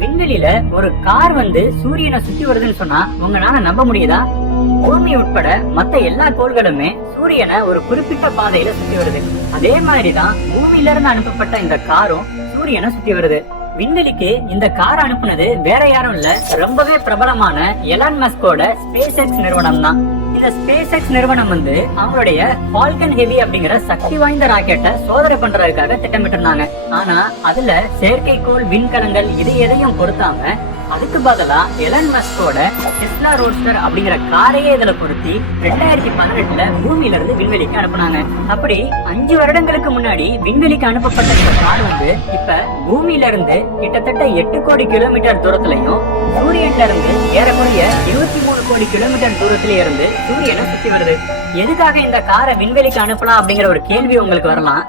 விண்வெளியில ஒரு கார் வந்து சூரியனை சுத்தி வருதுன்னு சொன்னா உங்களால நம்ப முடியுதா? பூமி உட்பட மத்த எல்லா கோள்களுமே சூரியனை ஒரு குறிப்பிட்ட பாதையில சுத்தி வருது. அதே மாதிரிதான் பூமியில இருந்து அனுப்பப்பட்ட இந்த காரும் சூரியனை சுத்தி வருது. விண்வெளிக்கு இந்த கார் அனுப்புனது வேற யாரும் இல்ல, ரொம்பவே பிரபலமான எலான் மஸ்கோட ஸ்பேஸ் எக்ஸ் நிறுவனம் தான். இந்த ஸ்பேஸ் எக்ஸ் நிறுவனம் வந்து அவங்களுடைய ஃபால்கன் ஹெவி அப்படிங்கிற சக்தி வாய்ந்த ராக்கெட்டை சோதனை பண்றதுக்காக திட்டமிட்டு இருந்தாங்க. ஆனா அதுல செயற்கைக்கோள், விண்கலங்கள் இது எதையும் பொருத்தாம அதுக்கு பதிலா எலான் மஸ்கோட டெஸ்லா ரோட்ஸ்டர் அப்படிங்கிற காரையே இதுல பொருத்தி 2018ல பூமியில இருந்து விண்வெளிக்கு அனுப்புனாங்க. அப்படி 5 வருடங்களுக்கு முன்னாடி விண்வெளிக்கு அனுப்பப்பட்ட இந்த கார் வந்து இப்ப பூமியில இருந்து கிட்டத்தட்ட 8 கோடி கிலோமீட்டர் தூரத்திலையும் சூரியன்ல இருந்து ஏறக்குறைய 23 கோடி கிலோமீட்டர் தூரத்திலே இருந்து சூரியனை சுத்தி வருது. எதுக்காக இந்த காரை விண்வெளிக்கு அனுப்பலாம் அப்படிங்கிற ஒரு கேள்வி உங்களுக்கு வரலாம்.